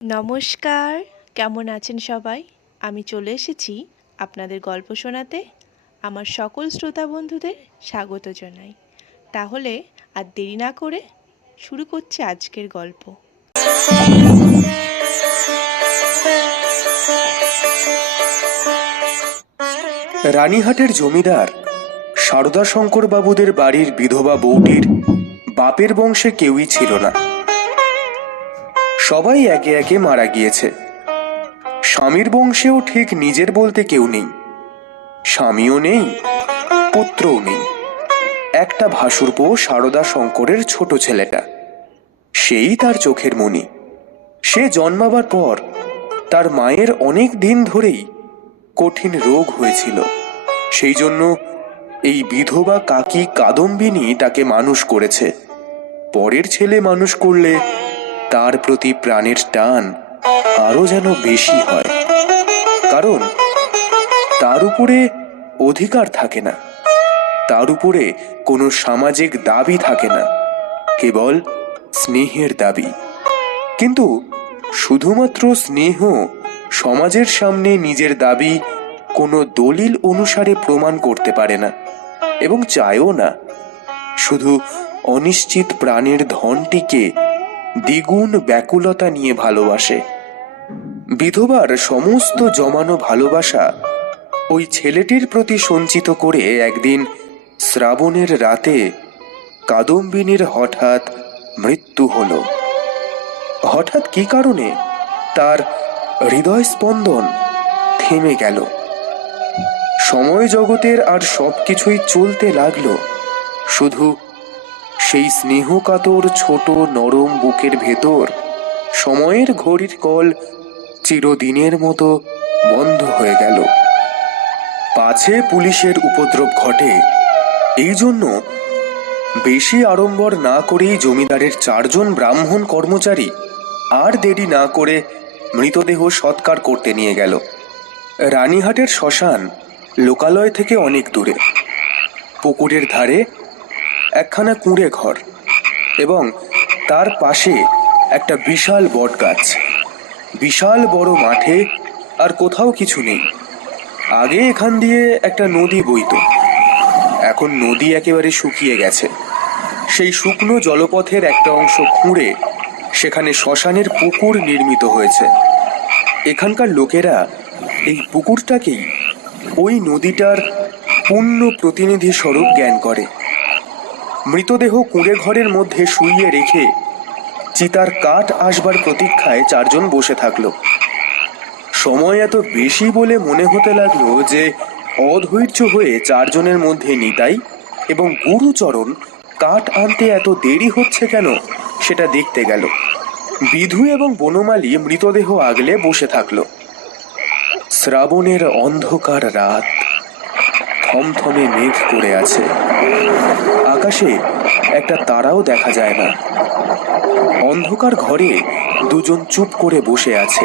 নমস্কার, কেমন আছেন সবাই? আমি চলে এসেছি আপনাদের গল্প শোনাতে। আমার সকল শ্রোতা বন্ধুদের স্বাগত জানাই। তাহলে আর দেরি না করে শুরু করছি আজকের গল্প। রানীহাটের জমিদার সারদাশঙ্কর বাবুদের বাড়ির বিধবা বউটির বাপের বংশে কেউই ছিল না। সবাই একে একে মারা গিয়েছে। স্বামীর বংশেও ঠিক নিজের বলতে কেউ নেই। স্বামীও নেই, পুত্রও নেই। একটা ভাসুরপো সারদাশঙ্করের ছোট ছেলেটা, সেই তার চোখের মণি। সে জন্মাবার পর তার মায়ের অনেক দিন ধরেই কঠিন রোগ হয়েছিল। সেই জন্য এই বিধবা কাকি কাদম্বিনী তাকে মানুষ করেছে। পরের ছেলে মানুষ করলে তার প্রতি প্রাণের টান আরো যেন বেশি হয়, কারণ তার উপরে অধিকার থাকে না, তার উপরে কোনো সামাজিক দাবি থাকে না, কেবল স্নেহের দাবি। কিন্তু শুধুমাত্র স্নেহ সমাজের সামনে নিজের দাবি কোনো দলিল অনুসারে প্রমাণ করতে পারে না, এবং চায়ও না। শুধু অনিশ্চিত প্রাণের ধনটিকে দ্বিগুণ ব্যাকুলতা নিয়ে ভালোবাসে। বিধবার সমস্ত জমানো ভালোবাসা ওই ছেলেটির প্রতি সঞ্চিত করে একদিন শ্রাবণের রাতে কাদম্বিনীর হঠাৎ মৃত্যু হলো। হঠাৎ কি কারণে তার হৃদয় স্পন্দন থেমে গেল। সময় জগতের আর সবকিছুই চলতে লাগলো, শুধু সেই স্নেহকাতর ছোট নরম বুকের ভেতর সময়ের ঘড়ির কল চিরদিনের মতো বন্ধ হয়ে গেল। পাছে পুলিশের উপদ্রব ঘটে, এই জন্য বেশি আড়ম্বর না করেই জমিদারের 4 জন ব্রাহ্মণ কর্মচারী আর দেরি না করে মৃতদেহ সৎকার করতে নিয়ে গেল। রানীহাটের শ্মশান লোকালয় থেকে অনেক দূরে। পুকুরের ধারে একখানা কুঁড়ে ঘর এবং তার পাশে একটা বিশাল বটগাছ। বিশাল বড় মাঠে আর কোথাও কিছু নেই। আগে এখান দিয়ে একটা নদী বইতো, এখন নদী একেবারে শুকিয়ে গেছে। সেই শুকনো জলপথের একটা অংশ খুঁড়ে সেখানে শ্মশানের পুকুর নির্মিত হয়েছে। এখানকার লোকেরা এই পুকুরটাকেই ওই নদীটার পূর্ণ প্রতিনিধি স্বরূপ জ্ঞান করে। মৃতদেহ কুঁড়ে ঘরের মধ্যে শুইয়ে রেখে চিতার কাঠ আসবার প্রতীক্ষায় 4 জন বসে থাকলো। সময় এত বেশি বলে মনে হতে লাগলো যে অধৈর্য হয়ে 4 জনের মধ্যে নিতাই এবং গুরুচরণ কাঠ আনতে এত দেরি হচ্ছে কেন সেটা দেখতে গেল। বিধু এবং বনমালী মৃতদেহ আগলে বসে থাকলো। শ্রাবণের অন্ধকার রাত, থমথমে মেঘ করে আছে। আকাশে একটা তারাও দেখা যায় না। অন্ধকার ঘরে 2 জন চুপ করে বসে আছে।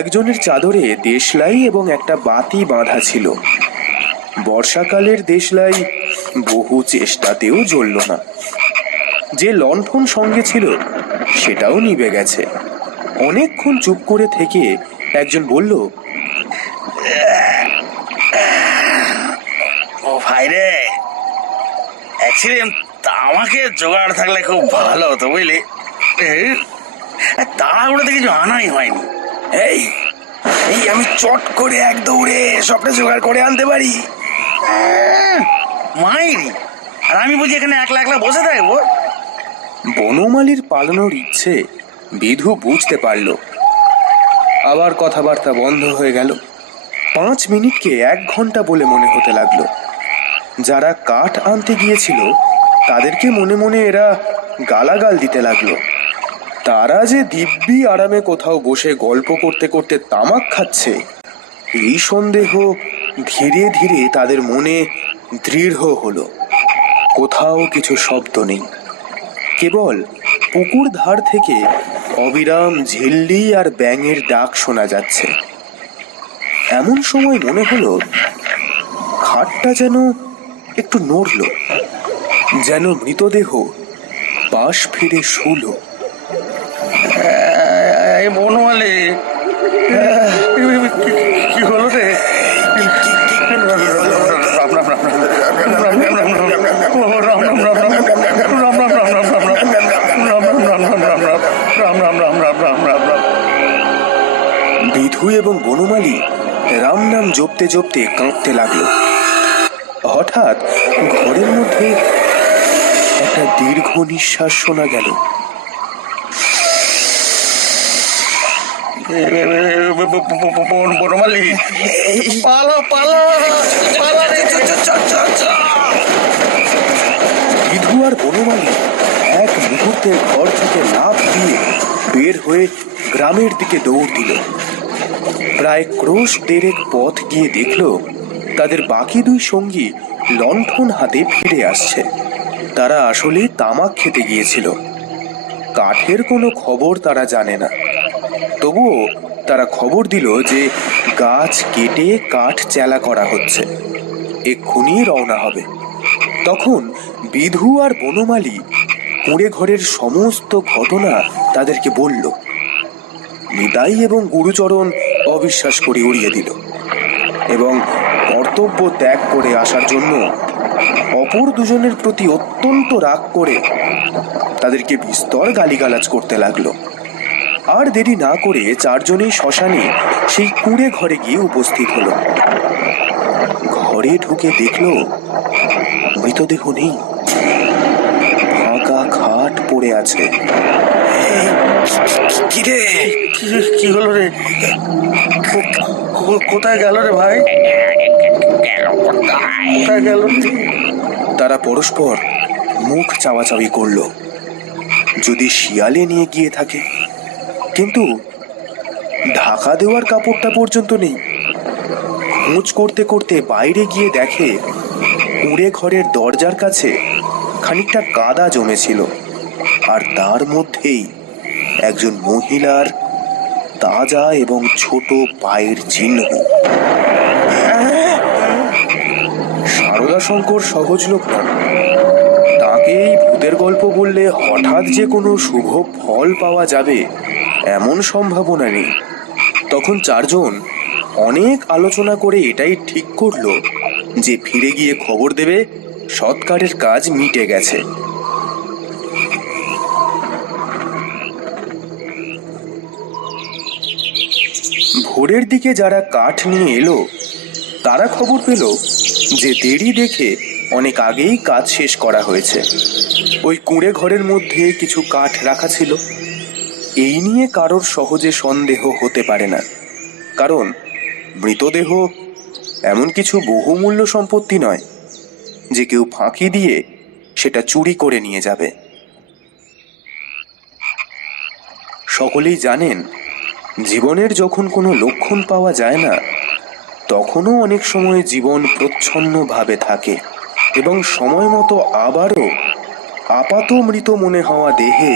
একজনের চাদরে দেশলাই এবং একটা বাতি বাঁধা ছিল। বর্ষাকালের দেশলাই বহু চেষ্টাতেও জ্বলল না। যে লণ্ঠন সঙ্গে ছিল সেটাও নিভে গেছে। অনেকক্ষণ চুপ করে থেকে একজন বলল, ও ভাই রে, অ্যাক্সিডেন্ট আমাকে জোগাড় থাকলে খুব ভালো হতো বুঝলি। তাড়াহুড়োতে কিছু আনাই হয়নি। এই এই আমি চট করে এক দৌড়ে সবটা জোগাড় করে আনতে পারি। মাইরি, আর আমি বুঝি এখানে একলা একলা বসে থাকবো। বনমালীর পালানোর ইচ্ছে বিধু বুঝতে পারল। আবার কথাবার্তা বন্ধ হয়ে গেল। 5 মিনিটকে 1 ঘন্টা বলে মনে হতে লাগলো। যারা কাঠ আনতে গিয়েছিল তাদেরকে মনে মনে এরা গালাগাল দিতে লাগলো। তারা যে দিব্যি আরামে কোথাও বসে গল্প করতে করতে তামাক খাচ্ছে, এই সন্দেহ ধীরে ধীরে তাদের মনে দৃঢ় হলো। কোথাও কিছু শব্দ নেই, কেবল পুকুর ধার থেকে অবিরাম ঝিল্লি আর ব্যাঙের ডাক শোনা যাচ্ছে। এমন সময় মনে হলো খাটটা যেন একটু নড়ল, যেন মৃতদেহ পাশ ফিরে শুলো। রাম রাম রাম রাম। বিধু এবং বনমালী রাম নাম জপতে জপতে কাঁপতে লাগলো। হঠাৎ ঘরের মধ্যে একটা দীর্ঘ নিঃশ্বাস শোনা গেল। বনমালী, পালা পালা পালা রে, বিধু আর বনমালী এক মুহূর্তে ঘর থেকে লাফ দিয়ে বের হয়ে গ্রামের দিকে দৌড় দিল। প্রায় ক্রোশ দেড়েক পথ গিয়ে দেখল তাদের বাকি দুই সঙ্গী লণ্ঠন হাতে ফিরে আসছে। তারা আসলে তামাক খেতে গিয়েছিল। কাঠের কোনো খবর তারা জানে না, তবুও তারা খবর দিল যে গাছ কেটে কাঠ চেলা করা হচ্ছে, এক্ষুনি রওনা হবে। তখন বিধু আর বনমালী কুঁড়ে ঘরের সমস্ত ঘটনা তাদেরকে বলল। নিতাই এবং গুরুচরণ অবিশ্বাস করে উড়িয়ে দিল এবং কর্তব্য ত্যাগ করে আসার জন্য অপর দুজনের প্রতি অত্যন্ত রাগ করে তাদেরকে বিস্তর গালিগালাজ করতে লাগলো। আর দেরি না করে চারজনেই শ্মশানে সেই কুঁড়ে ঘরে গিয়ে উপস্থিত হলো। ঘরে ঢুকে দেখল মৃতদেহ নেই, ফাঁকা খাট পড়ে আছে। কিরে, কি হলো রে? কোথায় গেল রে ভাই? কোথায় গেল? তারা পরস্পর মুখ চাওয়াচাওয়ি করল, যদি শিয়ালে নিয়ে গিয়ে থাকে। কিন্তু ঢাকা দেওয়ার কাপড়টা পর্যন্ত নেই। খোঁজ করতে করতে বাইরে গিয়ে দেখে কুঁড়ে ঘরের দরজার কাছে খানিকটা কাদা জমেছিল, আর তার মধ্যেই একজন মহিলার তাজা এবং ছোট পায়ের চিহ্ন। সারদা শঙ্কর সহজ লোক নন, তাকে এই ভূতের গল্প বললে হঠাৎ যে কোনো শুভ ফল পাওয়া যাবে এমন সম্ভাবনা নেই। তখন চারজন অনেক আলোচনা করে এটাই ঠিক করলো যে ফিরে গিয়ে খবর দেবে সৎকারের কাজ মিটে গেছে। ভোরের দিকে যারা কাঠ নিয়ে এলো তারা খবর পেল যে দেরি দেখে অনেক আগেই কাজ শেষ করা হয়েছে। ওই কুঁড়ে ঘরের মধ্যে কিছু কাঠ রাখা ছিল। এই নিয়ে কারোর সহজে সন্দেহ হতে পারে না, কারণ মৃতদেহ এমন কিছু বহুমূল্য সম্পত্তি নয় যে কেউ ফাঁকি দিয়ে সেটা চুরি করে নিয়ে যাবে। সকলেই জানেন, জীবনের যখন কোনো লক্ষণ পাওয়া যায় না তখনও অনেক সময় জীবন প্রচ্ছন্নভাবে থাকে এবং সময় মতো আবারও আপাত মৃত মনে হওয়া দেহে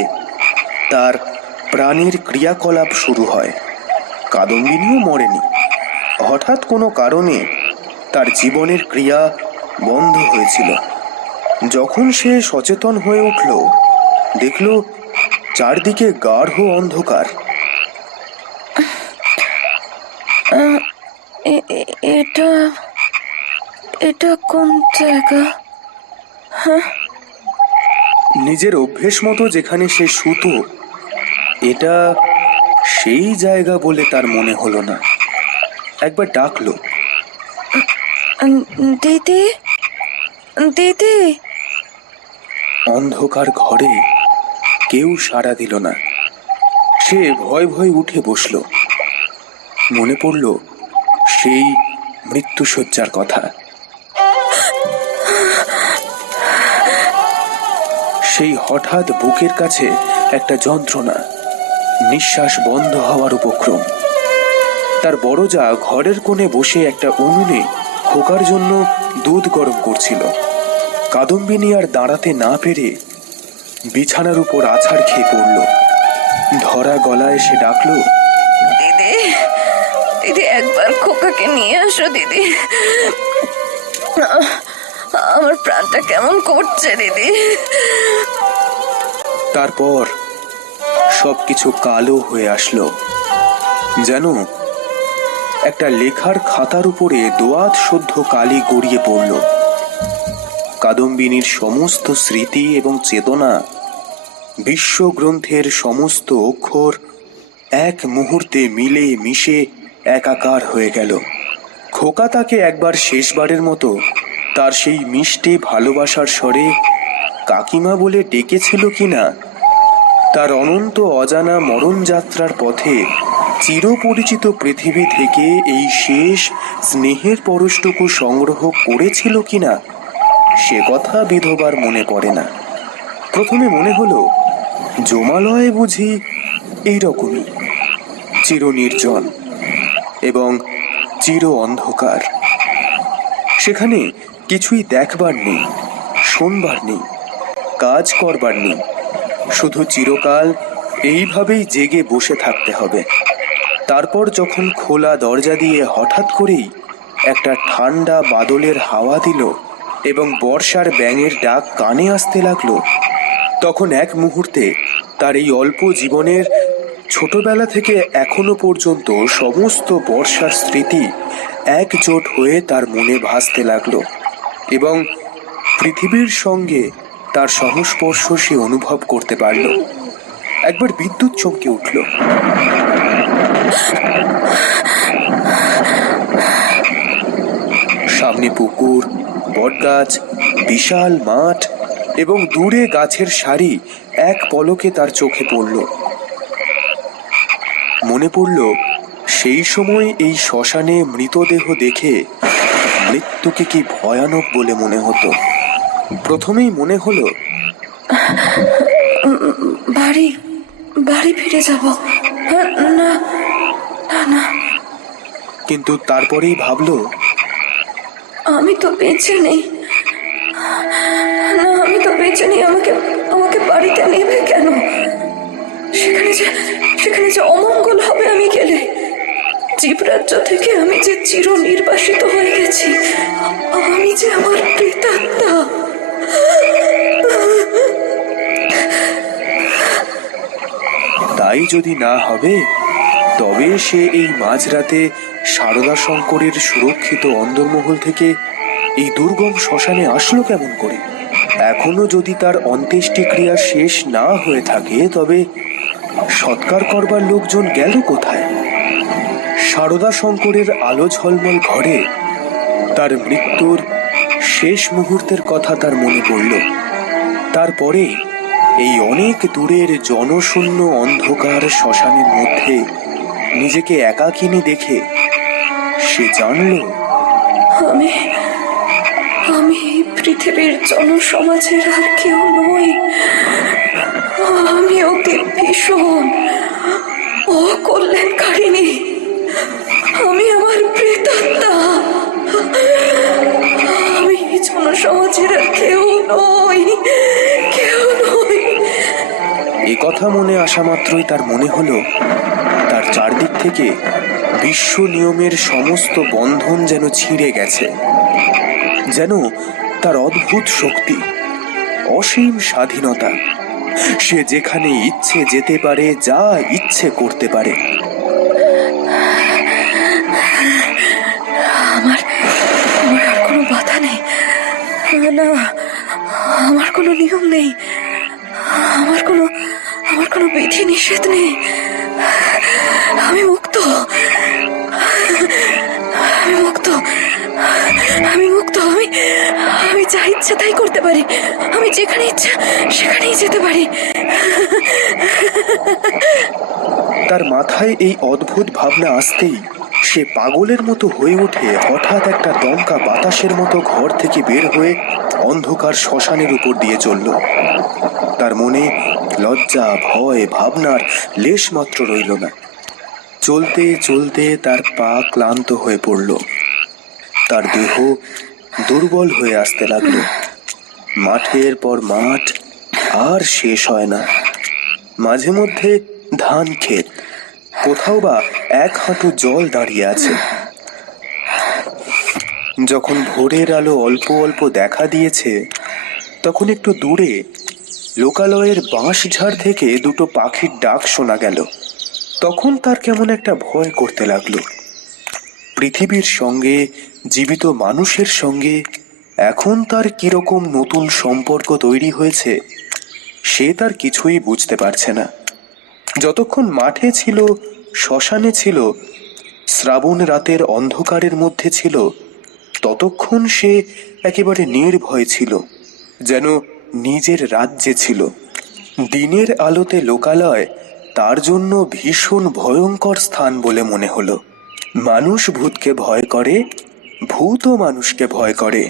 তার প্রাণের ক্রিয়াকলাপ শুরু হয়। কাদম্বিনীও মরেনি, হঠাৎ কোনো কারণে তার জীবনের ক্রিয়া বন্ধ হয়েছিল। যখন সে সচেতন হয়ে উঠল দেখল চারদিকে গাঢ় অন্ধকার। এটা এটা কোন জায়গা? নিজের অভ্যেস মতো যেখানে সে শুতো এটা সেই জায়গা বলে তার মনে হলো না। একবার ডাকলো, দিদি, দিদি। অন্ধকার ঘরে কেউ সাড়া দিল না। সে ভয় ভয় উঠে বসল। মনে পড়ল সেই মৃত্যুশয্যার কথা। সেই হঠাৎ বুকের কাছে একটা যন্ত্রণা, নিঃশ্বাস বন্ধ হওয়ার উপক্রম। তার বড় যা ঘরের কোণে বসে একটা উনুনে খোকার জন্য দুধ গরম করছিল। কাদম্বিনী আর দাঁড়াতে না পেরে বিছানার উপর আছাড় খেয়ে পড়ল। ধরা গলায় সে ডাকল, দিদি, দিদি, একবার খোকাকে নিয়ে আসো দিদি। আমার প্রাণটা কেমন করছে দিদি। তারপর সবকিছু কালো হয়ে আসলো, যেন একটা লেখার খাতার উপরে দোয়াত শুদ্ধ কালি গড়িয়ে পড়ল। কাদম্বিনীর সমস্ত স্মৃতি এবং চেতনা, বিশ্বগ্রন্থের সমস্ত অক্ষর এক মুহূর্তে মিলে মিশে একাকার হয়ে গেল। খোকা তাকে একবার শেষবারের মতো তার সেই মিষ্টি ভালোবাসার স্বরে কাকিমা বলে ডেকেছিল কিনা, তার অনন্ত অজানা মরণযাত্রার পথে চিরপরিচিত পৃথিবী থেকে এই শেষ স্নেহের পরশটুকু সংগ্রহ করেছিল কিনা, সে কথা বিধবার মনে পড়ে না। প্রথমে মনে হলো জমালয়ে বুঝি এইরকমই, চিরনির্জন এবং চির অন্ধকার। সেখানে কিছুই দেখবার নেই, শোনবার নেই, কাজ করবার নেই, শুধু চিরকাল এইভাবেই জেগে বসে থাকতে হবে। তারপর যখন খোলা দরজা দিয়ে হঠাৎ করেই একটা ঠান্ডা বাদলের হাওয়া দিল এবং বর্ষার ব্যাঙের ডাক কানে আসতে লাগলো, তখন এক মুহূর্তে তার এই অল্প জীবনের ছোটবেলা থেকে এখনো পর্যন্ত সমস্ত বর্ষার স্মৃতি একজোট হয়ে তার মনে ভাসতে লাগলো এবং পৃথিবীর সঙ্গে তার সংস্পর্শ সে অনুভব করতে পারল। একবার বিদ্যুৎ চমকে উঠল। সামনে পুকুর, বটগাছ, বিশাল মাঠ এবং দূরে গাছের সারি এক পলকে তার চোখে পড়ল। মনে পড়ল সেই সময় এই শ্মশানে মৃতদেহ দেখে মৃত্যুকে কি ভয়ানক বলে মনে হতো। প্রথমেই মনে হলো বাড়ি বাড়ি ফিরে যাব। না না না, কিন্তু তারপরেই ভাবল আমি তো বেঁচে নেই। না, আমি তো বেঁচে নেই। আমাকে আমাকে বাড়িতে নেবে কেন? সেখানে যে অমঙ্গল হবে আমি গেলে। জীবরাজ্য থেকে আমি যে চির নির্বাসিত হয়ে গেছি, আমি যে আমার প্রেতাত্মা। তাই যদি না হবে, তবে সে এই মাঝরাতে সারদা শঙ্করের সুরক্ষিত অন্দরমহল থেকে এই দুর্গম শ্মশানে আসলো কেমন করে? এখনো যদি তার অন্ত্যেষ্টিক্রিয়া শেষ না হয়ে থাকে, তবে সৎকার করবার লোকজন গেল কোথায়? সারদা শঙ্করের আলো ঝলমল ঘরে তার মৃত্যুর শেষ মুহূর্তের কথা তার মনে পড়ল। তারপরে এই অনেক দূরের জনশূন্য অন্ধকার শ্মশানের মধ্যে নিজেকে একাকিনী দেখে সে জানল আমি আমি এই পৃথিবীর জনসমাজের আর কেউ নই। আমি অতি ভীষণ অকল্যাণকারিণী। আমি আমার প্রেতাত্মা। আমি এই জনসমাজের আর কেউ নই, কেউ নই। এ কথা মনে আসা মাত্রই তার মনে হলো তার চারদিক থেকে বিশ্ব নিয়মের সমস্ত বন্ধন যেন ছিঁড়ে গেছে, যেন তার অদ্ভুত শক্তি, অসীম স্বাধীনতা। সে যেখানে ইচ্ছে যেতে পারে, যা ইচ্ছে করতে পারে। আমার আর কোনো বাধা নেই। না, আমার কোনো নিয়ম নেই। আমার কোনো বিধি নিষেধ নেই। আমি মুক্ত। আমি মুক্ত। আমি মুক্ত। আমি যা ইচ্ছা তাই করতে পারি। আমি যেখানে ইচ্ছা সেখানেই যেতে পারি। তার মাথায় এই অদ্ভুত ভাবনা আসতেই সে পাগলের মতো হয়ে ওঠে। হঠাৎ একটা দমকা বাতাসের মতো ঘর থেকে বের হয়ে অন্ধকার শ্মশানের উপর দিয়ে চলল। তার মনে লজ্জা, ভয়, ভাবনার লেশ মাত্র রইল না। চলতে চলতে তার পা ক্লান্ত হয়ে পড়ল, তার দেহ দুর্বল হয়ে আসতে লাগলো। মাঠের পর মাঠ আর শেষ হয় না। মাঝে মধ্যে ধান ক্ষেত, কোথাও বা এক হাঁটু জল দাঁড়িয়ে আছে। যখন ভোরের আলো অল্প অল্প দেখা দিয়েছে, তখন একটু দূরে লোকালয়ের বাঁশঝাড় থেকে দুটো পাখির ডাক শোনা গেল। তখন তার কেমন একটা ভয় করতে লাগলো। পৃথিবীর সঙ্গে, জীবিত মানুষের সঙ্গে এখন তার কিরকম নতুন সম্পর্ক তৈরি হয়েছে, সে তার কিছুই বুঝতে পারছে না। যতক্ষণ মাঠে ছিল, শ্মশানে ছিল, শ্রাবণ রাতের অন্ধকারের মধ্যে ছিল, ততক্ষণ সে একেবারে নির্ভয় ছিল, যেন নিজের রাজ্যে ছিল। দিনের আলোতে লোকালয় তার জন্য ভীষণ ভয়ঙ্কর স্থান বলে মনে হলো। মানুষ ভূতকে ভয় করে, ভূতও মানুষকে ভয় করে।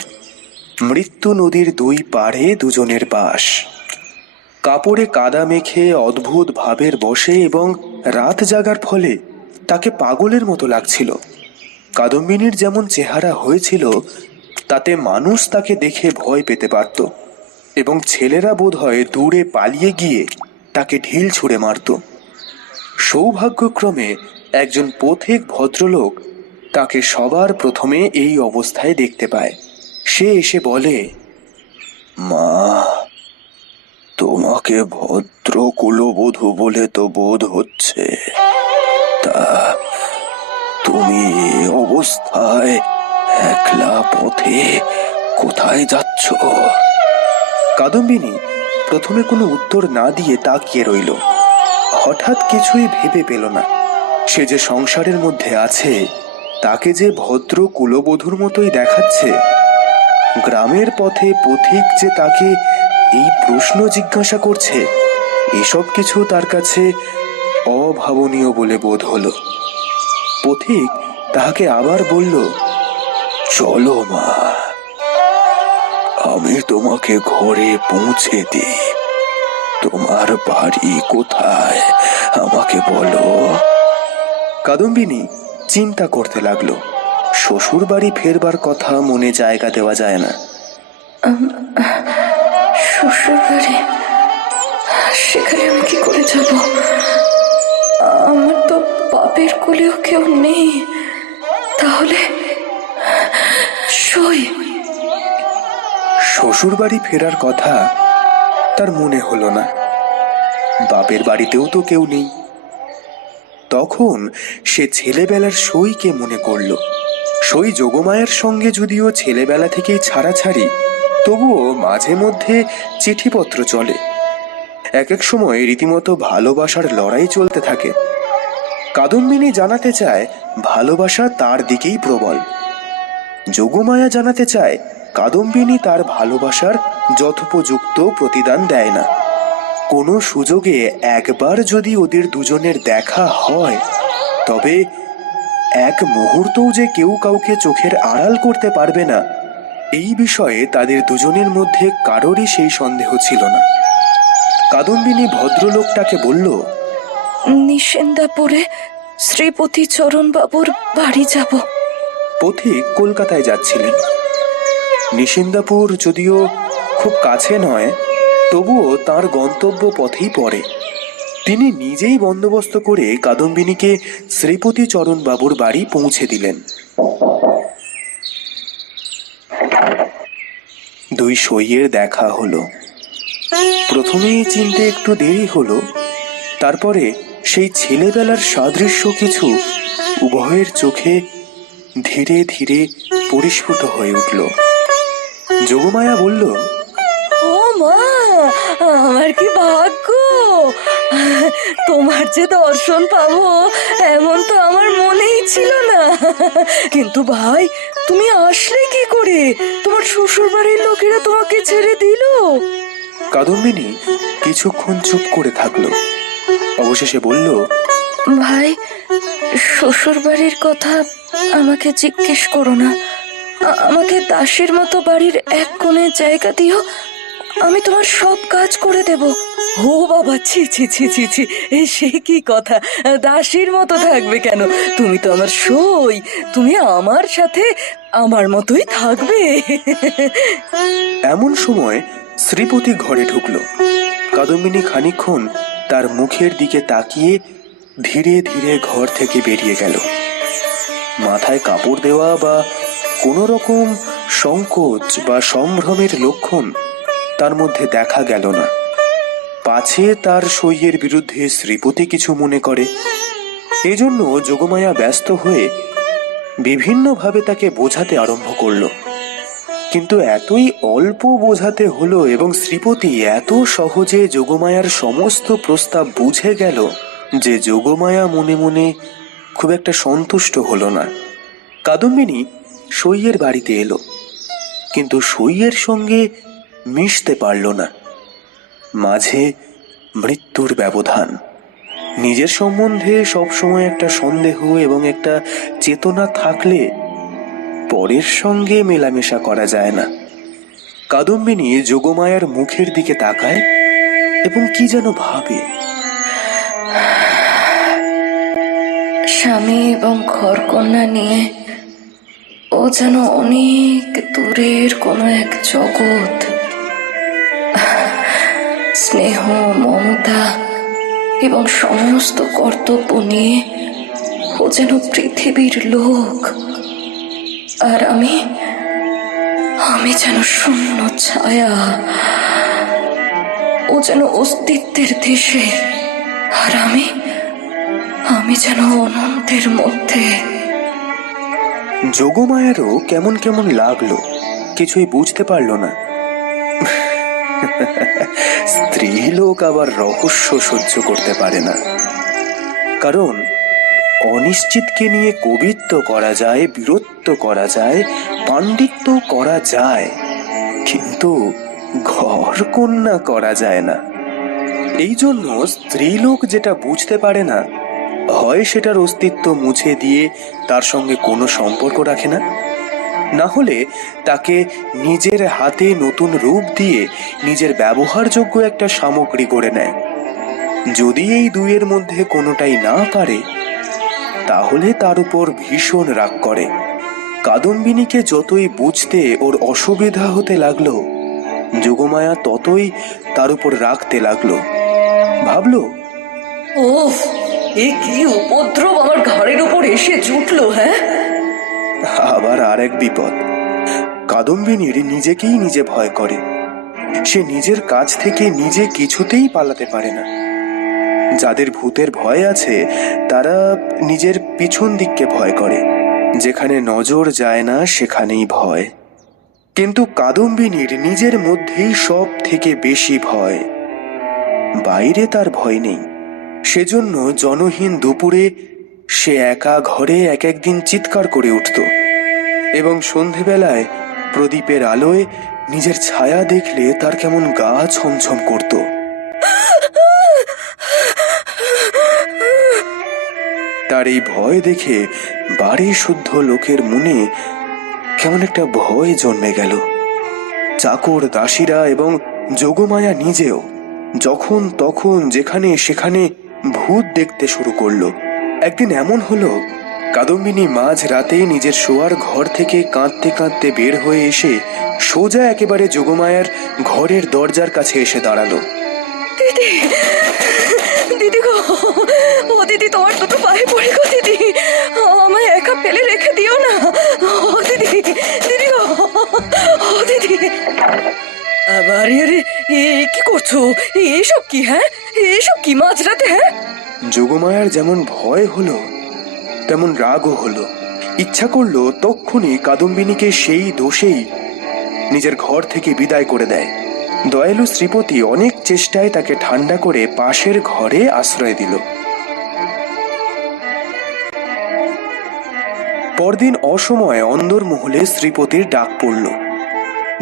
মৃত্যু নদীর দুই পাড়ে দুজনের বাস। কাপড়ে কাদা মেখে অদ্ভুত ভাবের বসে এবং রাত জাগার ফলে তাকে পাগলের মতো লাগছিল। কাদম্বিনীর যেমন চেহারা হয়েছিল, তাতে মানুষ তাকে দেখে ভয় পেতে পারত এবং ছেলেরা বোধহয় দূরে পালিয়ে গিয়ে তাকে ঢিল ছুঁড়ে মারত। সৌভাগ্যক্রমে একজন পথিক ভদ্রলোক তাকে সবার প্রথমে এই অবস্থায় দেখতে পায়। সে এসে বলে, মা, তোমাকে ভদ্র কুলবধূ বলে তো বোধ হচ্ছে, তা তুমি এ অবস্থায় একলা পথে কোথায় যাচ্ছ? কাদম্বিনী প্রথমে কোনো উত্তর না দিয়ে তাকিয়ে রইল। হঠাৎ কিছুই ভেবে পেল না। সে যে সংসারের মধ্যে আছে, তাকে যে ভদ্র কুলবধূর মতোই দেখাচ্ছে। গ্রামের পথে পথিক যে তাকে এই প্রশ্ন জিজ্ঞাসা করছে, এসব কিছু তার কাছে অভাবনীয় বলে বোধ হলো। পথিক তাহাকে আবার বলল, চলো মা, আমি তোমাকে ঘরে পৌঁছে দিই। তোমার বাড়ি কোথায় আমাকে বলো। কাদম্বিনী চিন্তা করতে লাগলো। শ্বশুর বাড়ি ফেরবার কথা মনে জায়গা দেওয়া যায় না। শ্বশুর বাড়ি, সেখানে আমি কি করে যাব? আমার তো বাপের কোলেও কেউ নেই। তাহলে সই। শ্বশুর বাড়ি ফেরার কথা তার মনে হলো না। বাপের বাড়িতেও তো কেউ নেই। তখন সে ছেলেবেলার সইকে মনে করল। সই যোগমায়ার সঙ্গে যদিও ছেলেবেলা থেকেই ছাড়াছাড়ি, তবুও মাঝে মধ্যে চিঠিপত্র চলে। এক এক সময় রীতিমতো ভালোবাসার লড়াই চলতে থাকে। কাদম্বিনী জানাতে চায় ভালোবাসা তার দিকেই প্রবল। যোগমায়া জানাতে চায় কাদম্বিনী তার ভালোবাসার যথোপযুক্ত প্রতিদান দেয় না। কোনো সুযোগে একবার যদি ওদের দুজনের দেখা হয়, তবে এক মুহূর্তও যে কেউ কাউকে চোখের আড়াল করতে পারবে না, এই বিষয়ে তাদের দুজনের মধ্যে কারোরই সেই সন্দেহ ছিল না। কাদম্বিনী ভদ্রলোকটাকে বলল, নিষেন্দাপুরে শ্রীপতি চরণ বাবুর বাড়ি যাব। পথিক কলকাতায় যাচ্ছিলেন। নিষেন্দাপুর যদিও খুব কাছে নয়, তবুও তার গন্তব্য পথেই পড়ে। তিনি নিজেই বন্দোবস্ত করে কাদম্বিনীকে শ্রীপতি চরণ বাবুর বাড়ি পৌঁছে দিলেন। দুই সইয়ের দেখা হলো। প্রথমেই চিনতে একটু দেরি হলো, তারপরে সেই ছেলেবেলার সাদৃশ্য কিছু উভয়ের চোখে ধীরে ধীরে পরিস্ফুট হয়ে উঠল। যোগমায়া বলল, ও মা, আমার কি ভাগ্য! তোমার যে দর্শন পাবো এমন তো আমার মনেই ছিল না। কিন্তু ভাই, তুমি আসলে কি করে? তোমার শ্বশুর বাড়ির লোকেরা তোমাকে ছেড়ে দিল? কাদম্বিনী কিছুক্ষণ চুপ করে থাকলো। অবশেষে বলল, ভাই, শ্বশুর বাড়ির কথা আমাকে জিজ্ঞেস করো না। আমাকে দাসীর মতো বাড়ির এক কোণে জায়গা দিও, আমি তোমার সব কাজ করে দেব। ও বাবা, ছি ছি ছি ছি ছি, সে কি কথা? দাসীর মতো থাকবে কেন? তুমি তো আমার সই, তুমি আমার সাথে আমার মতোই থাকবে। এমন সময় শ্রীপতি ঘরে ঢুকলো। কাদম্বিনী খানিকক্ষণ তার মুখের দিকে তাকিয়ে ধীরে ধীরে ঘর থেকে বেরিয়ে গেল। মাথায় কাপড় দেওয়া বা কোনো রকম সংকোচ বা সম্ভ্রমের লক্ষণ তার মধ্যে দেখা গেল না। পাছে তার সইয়ের বিরুদ্ধে শ্রীপতি কিছু মনে করে, এজন্য যোগমায়া ব্যস্ত হয়ে বিভিন্নভাবে তাকে বোঝাতে আরম্ভ করলো। কিন্তু এতই অল্প বোঝাতে হলো এবং শ্রীপতি এত সহজে যোগমায়ার সমস্ত প্রস্তাব বুঝে গেল যে যোগমায়া মনে মনে খুব একটা সন্তুষ্ট হলো না। কাদম্বিনী সইয়ের বাড়িতে এলো, কিন্তু সইয়ের সঙ্গে মিশতে পারল না। মাঝে মৃত্যুর ব্যবধান। নিজের সম্বন্ধে সবসময় একটা সন্দেহ এবং একটা চেতনা থাকলে পরের সঙ্গে মেলামেশা করা যায় না। কাদম্বিনী যোগমায়ার মুখের দিকে তাকায় এবং কি যেন ভাবে। স্বামী এবং ঘরকন্যা নিয়ে ও যেন অনেক দূরের কোনো এক জগৎ। স্নেহ, মমতা এবং সমস্ত কর্তব্য নিয়ে ও যেন পৃথিবীর লোক, আর আমি যেন শূন্য ছায়া। ও যেন অস্তিত্বের দেশে, আর আমি যেন অনন্তের মধ্যে। যোগমায়ারও কেমন কেমন লাগলো, কিছুই বুঝতে পারল না। স্ত্রী লোক আবার রহস্য সহ্য করতে পারে না, কারণ অনিশ্চিতকে নিয়ে কবিত্ব করা যায়, বীরত্ব করা যায়, পাণ্ডিত্য করা যায়, কিন্তু ঘর কন্যা করা যায় না। এই জন্য স্ত্রীলোক যেটা বুঝতে পারে না, হয় সেটার অস্তিত্ব মুছে দিয়ে তার সঙ্গে কোনো সম্পর্ক রাখে না, না হলে তাকে নিজের হাতে নতুন রূপ দিয়ে নিজের ব্যবহারযোগ্য একটা সামগ্রী গড়ে নেয়। যদি এই দুইয়ের মধ্যে কোনোটাই না পারে, তাহলে তার উপর ভীষণ রাগ করে। কাদম্বিনীকে যতই বুঝতে ওর অসুবিধা হতে লাগলো, যোগমায়া ততই তার উপর রাগতে লাগলো। ভাবলো, ওফ, এ কি উপদ্রব আমার ঘরের উপর এসে জুটলো। হ্যাঁ, আবার আর এক বিপদ। কাদম্বিনীর নিজেকেই নিজে ভয় করে। সে নিজের কাছ থেকে নিজে কিছুতেই পালাতে পারে না। যাদের ভূতের ভয় আছে তারা নিজের পিছন দিককে ভয় করে, যেখানে নজর যায় না সেখানেই ভয়। কিন্তু কাদম্বিনীর নিজের মধ্যেই সব থেকে বেশি ভয়, বাইরে তার ভয় নেই। সেজন্য জনহীন দুপুরে সে একা ঘরে এক একদিন চিৎকার করে উঠত, এবং সন্ধেবেলায় প্রদীপের আলোয় নিজের ছায়া দেখলে তার কেমন গা ছমছম করত। তার এই ভয় দেখে বাড়ি শুদ্ধ লোকের মনে কেমন একটা ভয় জন্মে গেল। চাকর দাসীরা এবং যোগমায়া নিজেও যখন তখন যেখানে সেখানে ভূত দেখতে শুরু করলো। একদিন এমন হলো, কাদম্বিনী মাঝ রাতে নিজের শোয়ার ঘর থেকে কাঁদতে কাঁদতে বের হয়ে এসে সোজা একেবারে যোগমায়ার ঘরের দরজার কাছে এসে দাঁড়ালো। দিদি, দিদি গো, ও দিদি, তোমার দুটো পায়ে পড়ে গো দিদি, আমায় একা ফেলে রেখে দিও না। ও দিদি, দিদি গো, ও দিদি। আরে আরে, কি করছো? এসব কি? হ্যাঁ, এসব কি মাঝরাতে? হ্যাঁ, যোগমায়ার যেমন ভয় হলো তেমন রাগও হলো। ইচ্ছা করলো তক্ষুনি কাদম্বিনীকে সেই দোষেই নিজের ঘর থেকে বিদায় করে দেয়। দয়ালু শ্রীপতি অনেক চেষ্টায় তাকে ঠান্ডা করে পাশের ঘরে আশ্রয় দিল। পরদিন অসময়ে অন্দরমহলে শ্রীপতির ডাক পড়ল।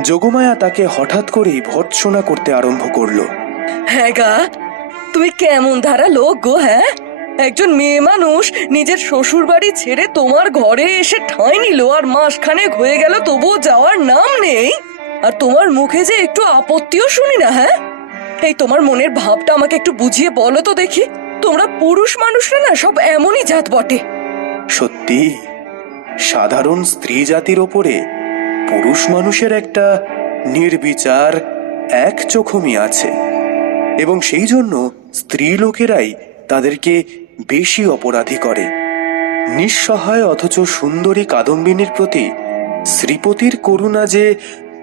যোগমায়া তাকে হঠাৎ করেই ভর্ৎসনা করতে আরম্ভ করলো। হ্যাঁ গা, তুমি কেমন ধারা লোক গো? হ্যাঁ, একজন মেয়ে মানুষ নিজের শ্বশুর বাড়ি ছেড়ে তোমার ঘরে এসে ঠাঁই নিল, আর মাসখানেক হয়ে গেল তবুও যাওয়ার নাম নেই, আর তোমার মুখে যে একটু আপত্তিও শুনি না। হ্যাঁ, এই তোমার মনের ভাবটা আমাকে একটু বুঝিয়ে বলো তো দেখি। তোমরা পুরুষ মানুষরা না সব এমনই জাত বটে। সত্যি, সাধারণ স্ত্রী জাতির ওপরে পুরুষ মানুষের একটা নির্বিচার এক চোখমি আছে, এবং সেই জন্য স্ত্রী লোকেরাই তাদেরকে বেশি অপরাধী করে। নিঃসহায় অথচ সুন্দরী কাদম্বিনীর প্রতি শ্রীপতির করুণা যে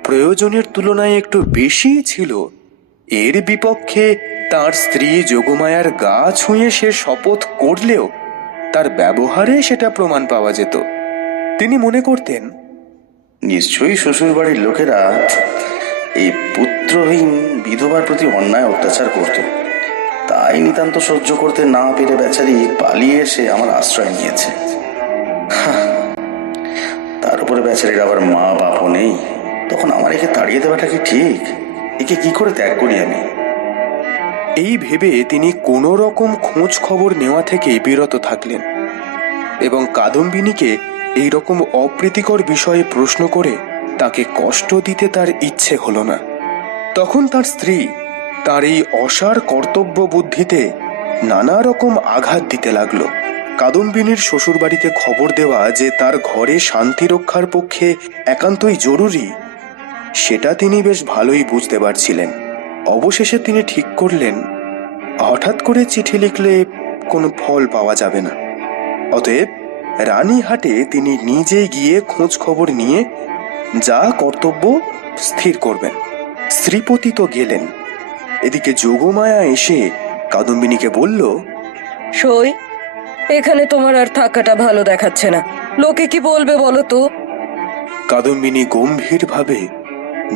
প্রয়োজনের তুলনায় একটু বেশি ছিল, এর বিপক্ষে তার স্ত্রী যোগমায়ার গা ছুঁয়ে সে শপথ করলেও তার ব্যবহারে সেটা প্রমাণ পাওয়া যেত। তিনি মনে করতেন, নিশ্চয়ই শ্বশুর বাড়ির লোকেরা এই পুত্রহীন বিধবার প্রতি অন্যায় অত্যাচার করত, তাই তাই নিতান্ত সহ্য করতে না পেরে বেচারি পালিয়ে এসে আমার আশ্রয় নিয়েছে। তার উপরে বেচারির আবার মা বাপও নেই, তখন আমার একে তাড়িয়ে দেওয়াটা কি ঠিক? একে কি করে ত্যাগ করি আমি? এই ভেবে তিনি কোনো রকম খোঁজ খবর নেওয়া থেকে বিরত থাকলেন এবং কাদম্বিনীকে এই রকম অপ্রীতিকর বিষয়ে প্রশ্ন করে তাকে কষ্ট দিতে তার ইচ্ছে হলো না। তখন তার স্ত্রী তার এই অসার কর্তব্য বুদ্ধিতে নানা রকম আঘাত দিতে লাগলো। কাদম্বিনীর শ্বশুরবাড়িতে খবর দেওয়া যে তার ঘরে শান্তি রক্ষার পক্ষে একান্তই জরুরি, সেটা তিনি বেশ ভালোই বুঝতে পারছিলেন। অবশেষে তিনি ঠিক করলেন, হঠাৎ করে চিঠি লিখলে কোনো ফল পাওয়া যাবে না। অতএব রানীহাটে তিনি নিজে গিয়ে খোঁজ খবর নিয়ে যা কর্তব্য স্থির করবেন। শ্রীপতি তো গেলেন, এদিকে যোগমায়া এসে কাদম্বিনীকে বলল, সই, এখানে তোমার আর থাকাটা ভালো দেখাচ্ছে না। লোকে কি বলবে বলো তো? কাদম্বিনী গম্ভীরভাবে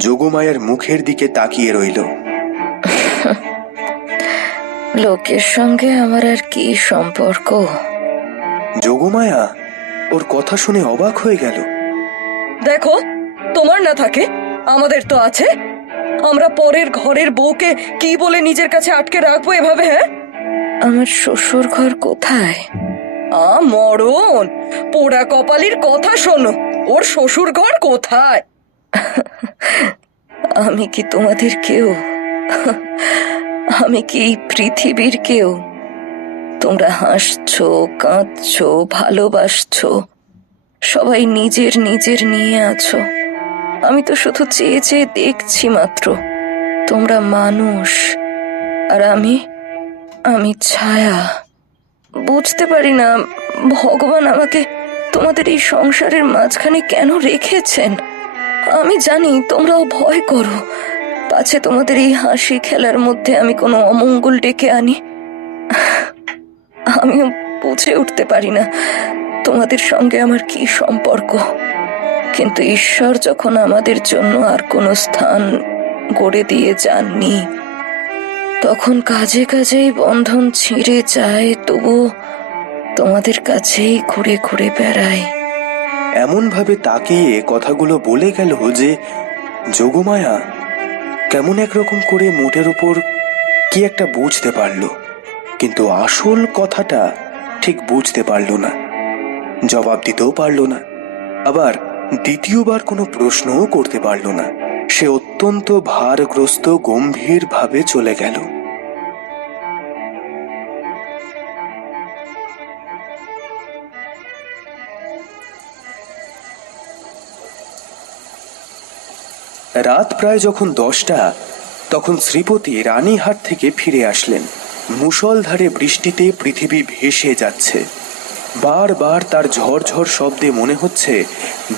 যোগমায়ার মুখের দিকে তাকিয়ে রইল। লোকের সঙ্গে আমার আর কি সম্পর্ক? যোগমায়া ওর কথা শুনে অবাক হয়ে গেল। দেখো, তোমার না থাকে আমাদের তো আছে। আমরা পরের ঘরের বউকে কি বলে নিজের কাছে আটকে রাখবো এভাবে? হ্যাঁ, আমার শ্বশুর ঘর কোথায়? মরণ পোড়া কপালির কথা শোনো, ওর শ্বশুর ঘর কোথায়? আমি কি তোমাদের কেউ? আমি কি এই পৃথিবীর কেউ? তোমরা হাসছো, কাঁদছো, ভালোবাসছো, সবাই নিজের নিজের নিয়ে আছো। আমি তো শুধু চেয়ে চেয়ে দেখছি মাত্র। তোমরা মানুষ আর আমি ছায়া। বুঝতে পারি না ভগবান আমাকে তোমাদের এই সংসারের মাঝখানে কেন রেখেছেন। আমি জানি তোমরাও ভয় করো, পাছে তোমাদের এই হাসি খেলার মধ্যে আমি কোনো অমঙ্গল ডেকে আনি। আমিও বুঝে উঠতে পারি না তোমাদের সঙ্গে আমার কি সম্পর্ক। কিন্তু ঈশ্বর যখন আমাদের জন্য আর কোনো স্থান গড়ে দিয়ে যাননি, তখন কাজে কাজেই বন্ধন ছিঁড়ে যায়, তবু তোমাদের কাছেই ঘুরে ঘুরে বেড়াই। এমন ভাবে তাকিয়ে কথাগুলো বলে গেল যে যোগমায়া কেমন একরকম করে মোটের উপর কি একটা বুঝতে পারল, কিন্তু আসল কথাটা ঠিক বুঝতে পারল না, জবাব দিতেও পারল না, আবার দ্বিতীয়বার কোনো প্রশ্নও করতে পারল না। সে অত্যন্ত ভারগ্রস্ত গম্ভীর ভাবে চলে গেল। রাত প্রায় যখন 10টা, তখন শ্রীপতি রানীহাট থেকে ফিরে আসলেন। মুষলধারে বৃষ্টিতে পৃথিবী ভেসে যাচ্ছে। বারবার তার ঝড়ঝড় শব্দে মনে হচ্ছে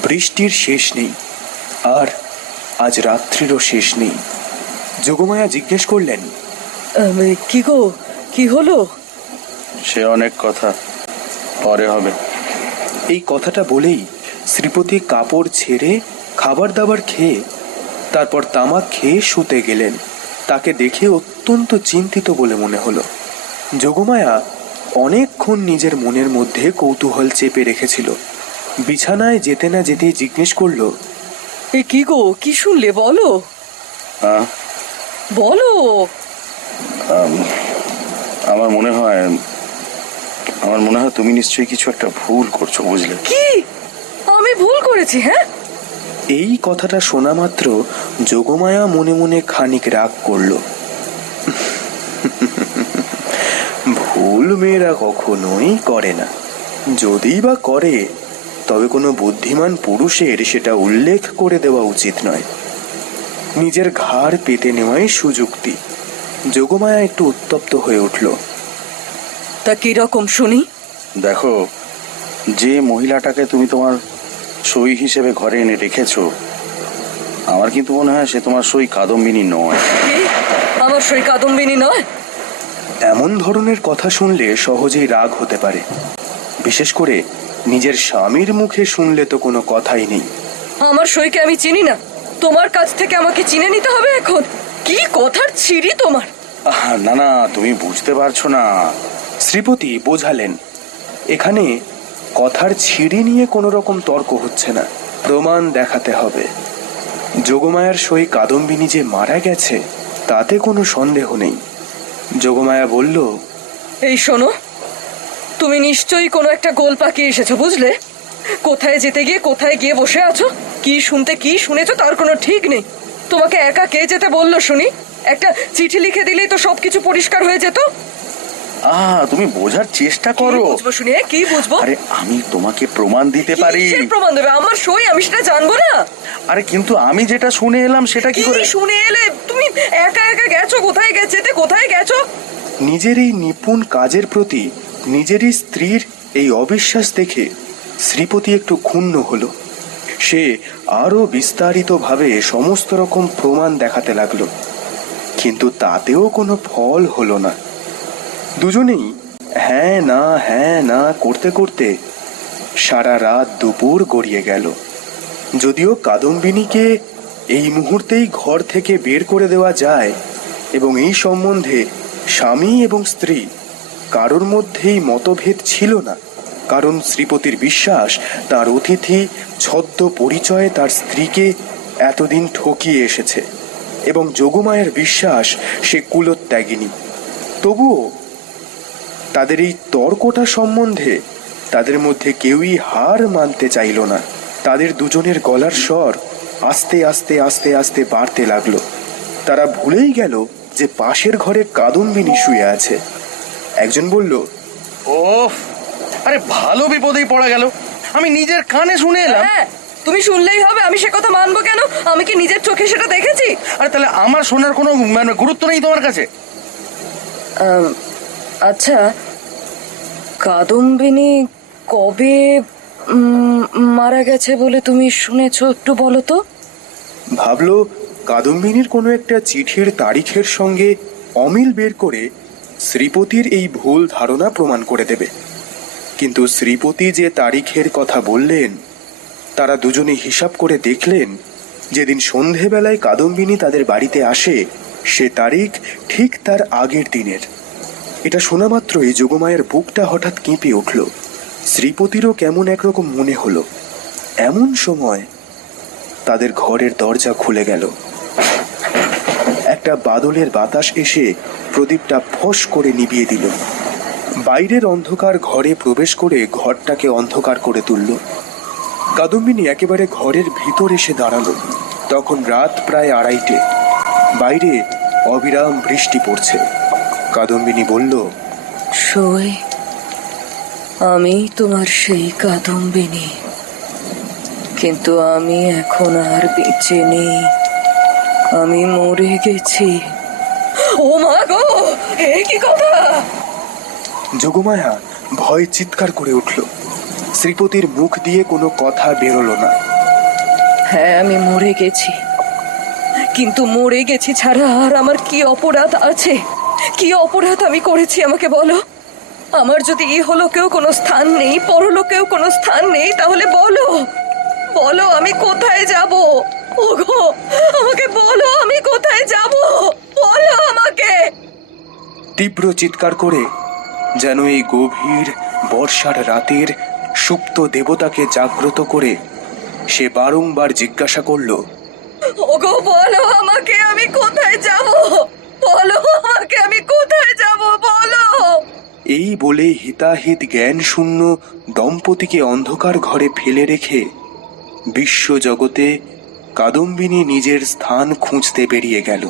বৃষ্টির শেষ নেই, আর আজ রাত্রিরও শেষ নেই। যোগমায়া জিজ্ঞেস করলেন, কি গো, কি হলো? সে অনেক কথা, পরে হবে। এই কথাটা বলেই শ্রীপতি কাপড় ছেড়ে খাবার দাবার খেয়ে তারপর তামাক খেয়ে শুতে গেলেন। তাকে দেখে অত্যন্ত চিন্তিত বলে মনে হলো। যোগমায়া অনেকক্ষণ নিজের মনের মধ্যে কৌতূহল চেপে রেখেছিল। বিছানায় যেতে না যেতে জিজ্ঞেস করল, এ কি গো, কি শুনলে বলো? বলো। আমার মনে হয় তুমি নিশ্চয়ই কিছু একটা ভুল করছো, বুঝলে? কি আমি ভুল করেছি? হ্যাঁ, এই কথাটা শোনা মাত্র যোগমায়া মনে মনে খানিক রাগ করল। ভুল মেয়েরা কখনোই করে না, যদি বা করে তবে কোনো বুদ্ধিমান পুরুষের সেটা উল্লেখ করে দেওয়া উচিত নয়। নিজের ঘাড় পেতে নেওয়াই সুযুক্তি। যোগমায়া একটু উত্তপ্ত হয়ে উঠল। তা কিরকম শুনি? দেখো, যে মহিলাটাকে তুমি তোমার সই হিসেবে ঘরে এনে রেখেছো, আমার কিন্তু মনে হয় সে তোমার সই কাদম্বিনী নয়। আমার সই কাদম্বিনী নয়? এমন ধরনের কথা শুনলে সহজেই রাগ হতে পারে, বিশেষ করে নিজের স্বামীর মুখে শুনলে তো কোনো কথাই নেই। আমার সইকে আমি চিনি না, তোমার কাছ থেকে আমাকে চিনে নিতে হবে এখন? কি কথার ছিরি তোমার! না না, তুমি বুঝতে পারছো না। শ্রীপতি বোঝালেন, এখানে কথার ছিঁড়ি নিয়ে কোনো রকম তর্ক হচ্ছে না, প্রমাণ দেখাতে হবে। যোগমায়ার সই কাদম্বিনী যে মারা গেছে তাতে কোনো সন্দেহ নেই। যোগমায়া বলল, এই শোনো, তুমি নিশ্চয়ই কোনো একটা গোল পাকিয়ে এসেছো, বুঝলে? কোথায় যেতে গিয়ে কোথায় গিয়ে বসে আছো, কি শুনতে কি শুনেছো তার কোনো ঠিক নেই। তোমাকে একা কে যেতে বললো শুনি? একটা চিঠি লিখে দিলেই তো সবকিছু পরিষ্কার হয়ে যেত। তুমি বোঝার চেষ্টা কি করো। বুঝবো শুনি? কি বুঝবো? আরে আমি তোমাকে প্রমাণ দিতে পারি। কিসের প্রমাণ দেবে? আমার সই, আমি সেটা জানবো না? আরে কিন্তু আমি যেটা শুনে এলাম সেটা কি কি করে? শুনে এলে তুমি? একা একা গেছো কোথায়? যেতে কোথায় গেছো? নিজের এই নিপুণ কাজের প্রতি নিজেরই স্ত্রীর এই অবিশ্বাস দেখে শ্রীপতি একটু ক্ষুণ্ণ হলো। সে আরো বিস্তারিতভাবে সমস্ত রকম প্রমাণ দেখাতে লাগলো, কিন্তু তাতেও কোনো ফল হলো না। দুজনেই হ্যাঁ না করতে করতে সারা রাত দুপুর গড়িয়ে গেল। যদিও কাদম্বিনীকে এই মুহূর্তেই ঘর থেকে বের করে দেওয়া যায় এবং এই সম্বন্ধে স্বামী এবং স্ত্রী কারোর মধ্যেই মতভেদ ছিল না, কারণ শ্রীপতির বিশ্বাস তার অতিথি ছদ্ম পরিচয়ে তার স্ত্রীকে এতদিন ঠকিয়ে এসেছে এবং যোগমায়ের বিশ্বাস সে কুলোত্যাগিনী। তবুও তাদের এই তর্কটা সম্বন্ধে তাদের মধ্যে কেউই হার মানতে চাইল না। তাদের দুজনের গলার স্বর আস্তে আস্তে আস্তে আস্তে বাড়তে লাগলো। তারা ভুলেই গেল যে পাশের ঘরে কাদম্বিনী শুয়ে আছে। একজন বলল, ওফ, আরে ভালো বিপদেই পড়া গেল। আমি নিজের কানে শুনে এলাম। হ্যাঁ, তুমি শুনলেই হবে, আমি সে কথা মানবো কেন? আমি কি নিজের চোখে সেটা দেখেছি? আরে তাহলে আমার শোনার কোনো গুরুত্ব নেই তোমার কাছে? আচ্ছা, কাদম্বিনী কবে মারা গেছে বলে তুমি শুনেছো, একটু বলো তো। ভাবল কাদম্বিনীর কোনো একটা চিঠির তারিখের সঙ্গে অমিল বের করে শ্রীপতির এই ভুল ধারণা প্রমাণ করে দেবে। কিন্তু শ্রীপতি যে তারিখের কথা বললেন, তারা দুজনে হিসাব করে দেখলেন যেদিন সন্ধেবেলায় কাদম্বিনী তাদের বাড়িতে আসে সে তারিখ ঠিক তার আগের দিনের। এটা শোনা মাত্রই যোগমায়ের বুকটা হঠাৎ কেঁপে উঠল। শ্রীপতিরও কেমন একরকম মনে হলো। এমন সময় তাদের ঘরের দরজা খুলে গেল। একটা বাদলের বাতাস এসে প্রদীপটা ফস করে নিভিয়ে দিল। বাইরের অন্ধকার ঘরে প্রবেশ করে ঘরটাকে অন্ধকার করে তুলল। কাদম্বিনী একেবারে ঘরের ভিতর এসে দাঁড়ালো। তখন রাত প্রায় 2:30। বাইরে অবিরাম বৃষ্টি পড়ছে। কাদম্বিনী বলল, সই, আমি তোমার সেই কাদম্বিনী, কিন্তু আমি এখন আর বেঁচে নেই, আমি মরে গেছি। ও মা গো, এ কি কথা? যোগমায়া ভয় চিৎকার করে উঠল। শ্রীপতির মুখ দিয়ে কোনো কথা বেরোলো না। হ্যাঁ, আমি মরে গেছি, কিন্তু মরে গেছি ছাড়া আর আমার কি অপরাধ আছে? কি অপরাধ আমি করেছি আমাকে বলো। আমার যদি ইহলোকেও কোনো স্থান নেই, পরলোকেও কোনো স্থান নেই, তাহলে বলো, বলো আমি কোথায় যাব? ওগো, আমাকে বলো, আমি কোথায় যাব? বলো আমাকে। তীব্র চিৎকার করে যেন এই গভীর বর্ষার রাতের সুপ্ত দেবতাকে জাগ্রত করে সে বারংবার জিজ্ঞাসা করল, ওগো বলো আমাকে, আমি কোথায় যাব? বলো আমাকে, আমি কোথায় যাব? বলো। এই বলে হিতাহিত জ্ঞান শূন্য দম্পতিকে অন্ধকার ঘরে ফেলে রেখে বিশ্বজগতে কাদম্বিনী নিজের স্থান খুঁজতে বেরিয়ে গেল।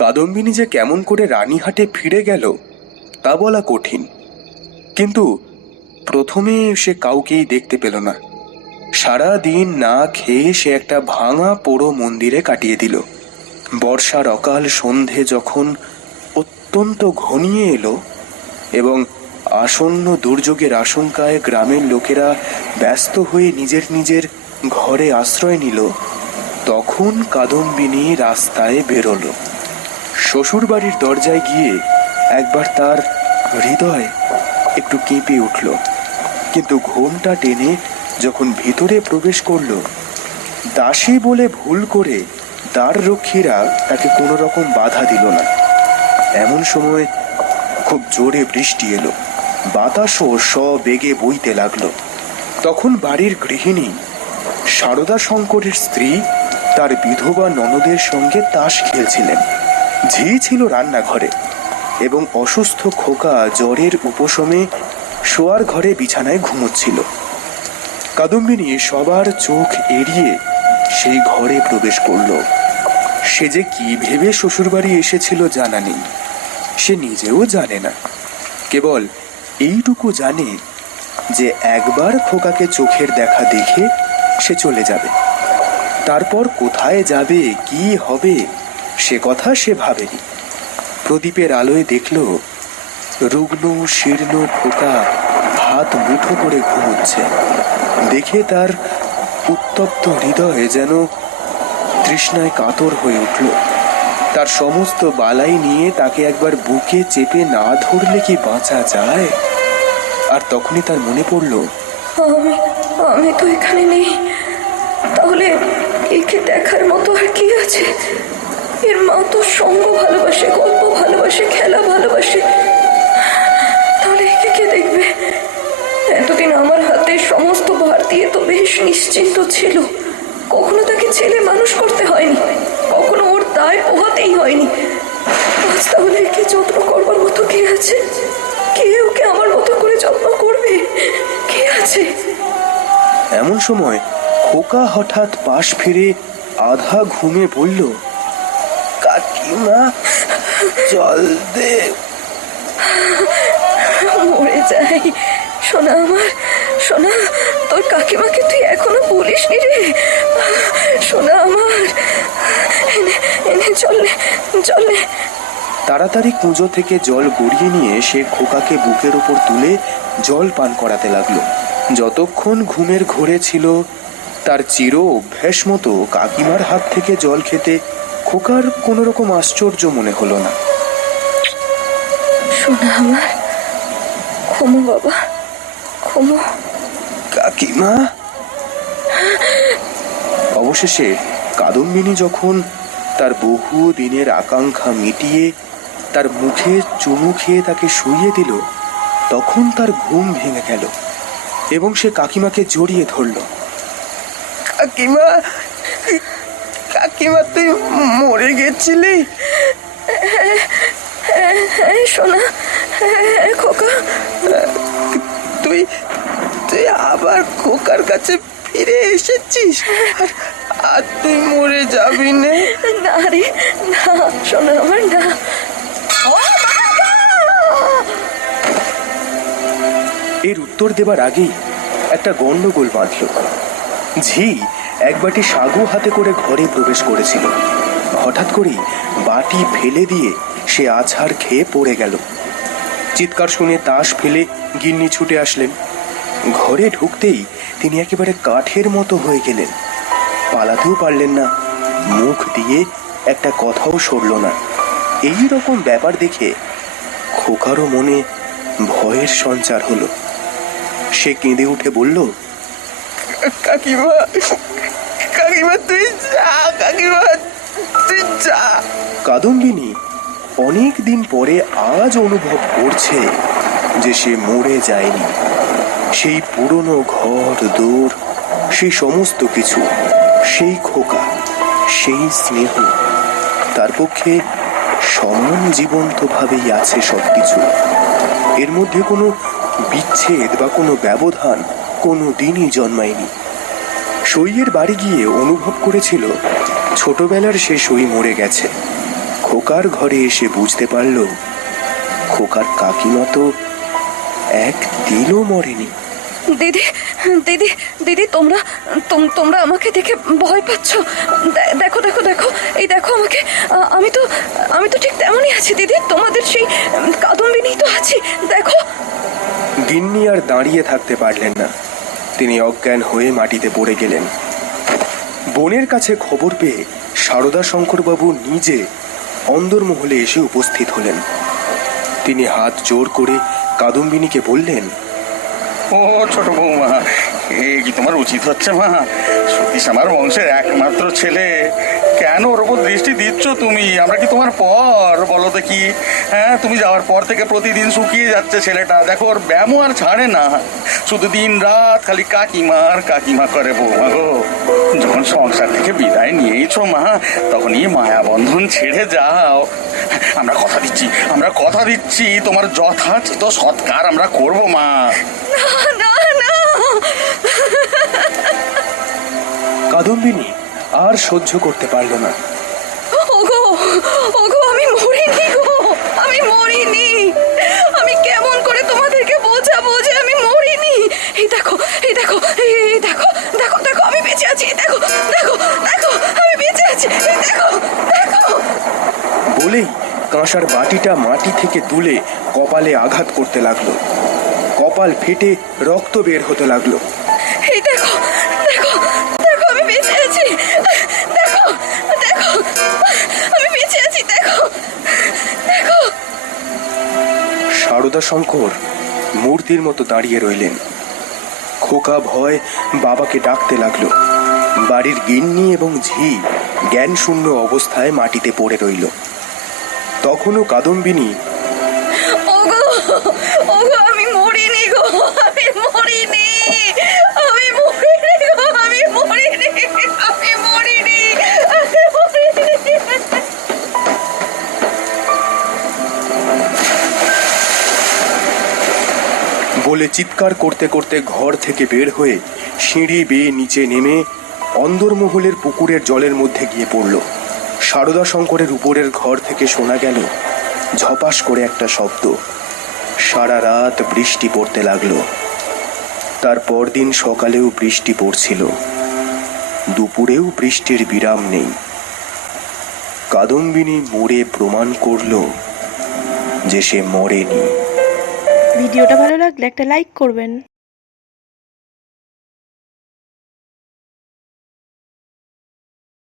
কাদম্বিনী যে কেমন করে রানীহাটে ফিরে গেল তা বলা কঠিন, কিন্তু প্রথমে সে কাউকেই দেখতে পেল না। সারা দিন না খেয়ে সে একটা ভাঙা পোড়ো মন্দিরে কাটিয়ে দিল। বর্ষার অকাল সন্ধে যখন অত্যন্ত ঘনিয়ে এলো এবং আসন্ন দুর্যোগের আশঙ্কায় গ্রামের লোকেরা ব্যস্ত হয়ে নিজের নিজের ঘরে আশ্রয় নিল, তখন কাদম্বিনী রাস্তায় বেরোলো। শ্বশুরবাড়ির দরজায় গিয়ে একবার তার হৃদয় একটু কেঁপে উঠল, কিন্তু ঘোমটা টেনে যখন ভিতরে প্রবেশ করল, দাসী বলে ভুল করে দ্বার রক্ষীরা তাকে কোনো রকম বাধা দিল না। এমন সময় খুব জোরে বৃষ্টি এলো, বাতাসও সবেগে বইতে লাগলো। তখন বাড়ির গৃহিণী সারদা শঙ্করের স্ত্রী তার বিধবা ননদের সঙ্গে তাস খেলছিলেন। ঝি ছিল রান্নাঘরে এবং অসুস্থ খোকা জ্বরের উপশমে শোয়ার ঘরে বিছানায় ঘুমোচ্ছিল। কাদম্বিনী সবার চোখ এড়িয়ে সেই ঘরে প্রবেশ করল। সে যে কি ভেবে শ্বশুরবাড়ি এসেছিল জানা নেই, সে নিজেও জানে না। কেবল এইটুকু জানে যে একবার খোকাকে চোখের দেখা দেখে সে চলে যাবে। তারপর কোথায় যাবে, কি হবে, সে কথা সে ভাবেনি। প্রদীপের আলোয় দেখল রুগ্ন শীর্ণ খোকা হাত মুঠো করে ঘুমোচ্ছে। দেখে তার উত্তপ্ত হৃদয়ে যেন তৃষ্ণায় কাতর হয়ে উঠল। তার সমস্ত বালাই নিয়ে তাকে একবার বুকে চেপে না ধরলে কি বাঁচা যায়? আর তখনই তার মনে পড়ল, আমি তো এখানে নেই, তাহলে একে দেখার মতো আর কি আছে? এর মা তো সঙ্গ ভালোবাসে, গল্প ভালোবাসে, খেলা ভালোবাসে, তাহলে একে কে দেখবে? এতদিন আমার হাতে সমস্ত ভার দিয়ে তো বেশ নিশ্চিন্ত ছিল। কখনো তাকে ছেলে মানুষ করতে হয়নি, কখনো ওর দায় পোহাতেই হয়নি। আজ তাহলে একে যত্ন করবার মতো কে আছে? কে ওকে আমার মতো করে যত্ন করবে? কে আছে? এমন সময় খোকা হঠাৎ পাশ ফিরে আধা ঘুমে বলল, কাকিমা জল দে। মরে যাই সোনা আমার, সোনা, তোর কাকিমাকে তুই এখনো বলিসনি রে সোনা আমার। এনে এনে চলে। তাড়াতাড়ি কুঁজো থেকে জল গড়িয়ে নিয়ে সে খোকাকে বুকের উপর তুলে জল পান করাতে লাগলো। যতক্ষণ ঘুমের ঘোরে ছিল তার চির অভ্যাস মতো কাকিমার হাত থেকে জল খেতে খোকার কোনো রকম আশ্চর্য মনে হলো না। সোনা আমার, ঘুমো বাবা, ঘুমো। কাকিমা। অবশেষে কাদম্বিনী যখন তার বহু দিনের আকাঙ্ক্ষা মিটিয়ে তার মুখে চুমু খেয়ে তাকে শুইয়ে দিল, তখন তার ঘুম ভেঙে গেল এবং সে কাকিমাকে জড়িয়ে ধরল। কাকিমা, কাকিমা তুই মরে গেছিলি? হ্যাঁ সোনা, হ্যাঁ খোকা। তুই তুই আবার খোকার কাছে ফিরে এসেছিস? আর তুই মরে যাবি না? না রে না সোনা আমার, না। এর উত্তর দেবার আগেই একটা গন্ডগোল বাঁধল। ঝি এক বাটি সাগু হাতে করে ঘরে প্রবেশ করেছিল। হঠাৎ করেই বাটি ফেলে দিয়ে সে আছাড় খেয়ে পড়ে গেল। চিৎকার শুনে তাস ফেলে গিন্নি ছুটে আসলেন। ঘরে ঢুকতেই তিনি একেবারে কাঠের মতো হয়ে গেলেন। পালাতেও পারলেন না, মুখ দিয়ে একটা কথাও সরল না। এই রকম ব্যাপার দেখে খোকারও মনে ভয়ের সঞ্চার হলো। সে কেঁদে উঠে বলল, কাকিমা, কাকিমা তুই যা, কাকিমা তুই যা। কাদম্বিনী অনেক দিন পরে আজ অনুভব করছে যে সে মরে যায়নি। সেই পুরনো ঘর দোর, সেই সমস্ত কিছু, সেই খোকা, সেই স্নেহ, তার পক্ষে সমান জীবন্তভাবেই আছে সবকিছু। এর মধ্যে কোনো বিচ্ছেদ বা কোনো ব্যবধান কোনো দিনই জন্মায়নি। সইয়ের বাড়ি গিয়ে অনুভব করেছিল ছোটবেলার সে সই মরে গেছে। খোকার ঘরে এসে বুঝতে পারল খোকার কাকিমা তো এক দিনও মরেনি। দিদি দিদি দিদি, তোমরা তোমরা আমাকে দেখে ভয় পাচ্ছ? দেখো দেখো দেখো, এই দেখো আমাকে। আমি তো ঠিক তেমনই আছি দিদি, তোমাদের সেই কাদম্বিনী তো আছি, দেখো। গিন্নি আর দাঁড়িয়ে থাকতে পারলেন না, তিনি অজ্ঞান হয়ে মাটিতে পড়ে গেলেন। বোনের কাছে খবর পেয়ে সারদা শঙ্করবাবু নিজে অন্দরমহলে এসে উপস্থিত হলেন। তিনি হাত জোর করে কাদম্বিনীকে বললেন, ও ছোট বৌমা, এ কি তোমার উচিত হচ্ছে মা? সতীশ আমার বংশের একমাত্র ছেলে, কেন ওর ওপর দৃষ্টি দিচ্ছ তুমি? আমরা কি তোমার পর? বলো তো কি? হ্যাঁ, তুমি যাওয়ার পর থেকে প্রতিদিন শুকিয়ে যাচ্ছে ছেলেটা। দেখো ওর ব্যায়ামও আর ছাড়ে না, শুধু দিন রাত খালি কাকিমা করে বৌমা গো। যখন সংসার থেকে বিদায় নিয়েইছো মা, তখনই মায়াবন্ধন ছেড়ে যাও। আমরা কথা দিচ্ছি তোমার যথাচিত সৎকার আমরা করবো মা। না না, কাদম্বিনী আর সহ্য করতে পারল না। ওগো ওগো, আমি মরিনি গো, আমি মরিনি। আমি কেমন করে তোমাদেরকে বোঝাবো যে আমি মরিনি? এই দেখো, এই দেখো, এই দেখো, দেখো দেখো, আমি বেঁচে আছি। দেখো দেখো দেখো, আমি বেঁচে আছি। এই দেখো দেখো। বলেই কাঁসার বাটিটা মাটি থেকে তুলে কপালে আঘাত করতে লাগলো। কপাল ফেটে রক্ত বের হতে লাগলো। এই দেখো দেখো দেখো, আমি বেঁচে আছি। দেখো দেখো, আমি বেঁচে আছি। দেখো দেখো। সারদা শঙ্কর মূর্তির মতো দাঁড়িয়ে রইলেন। খোকা ভয় বাবাকে ডাকতে লাগলো। বাড়ির গিন্নি এবং ঝি জ্ঞান শূন্য অবস্থায় মাটিতে পড়ে রইল। তখনও কাদম্বিনী ওগো ওগো, আমি মরিনি গো, আমি মরিনি, আমি মরিনি গো, আমি মরিনি, আমি মরিনি, আমি মরিনি। বলে চিৎকার করতে করতে ঘর থেকে বের হয়ে সিঁড়ি বেয়ে নিচে নেমে অন্দরমহলের পুকুরের জলের মধ্যে গিয়ে পড়ল। সারদা শঙ্করের উপরের ঘর থেকে শোনা গেল ঝপাস করে একটা শব্দ। সারা রাত বৃষ্টি পড়তে লাগলো। তার পরদিন সকালেও বৃষ্টি পড়ছিল, দুপুরেও বৃষ্টির বিরাম নেই। কাদম্বিনী মরে প্রমাণ করল যে সে মরেনি। ভিডিওটা ভালো লাগলে একটা লাইক করবেন।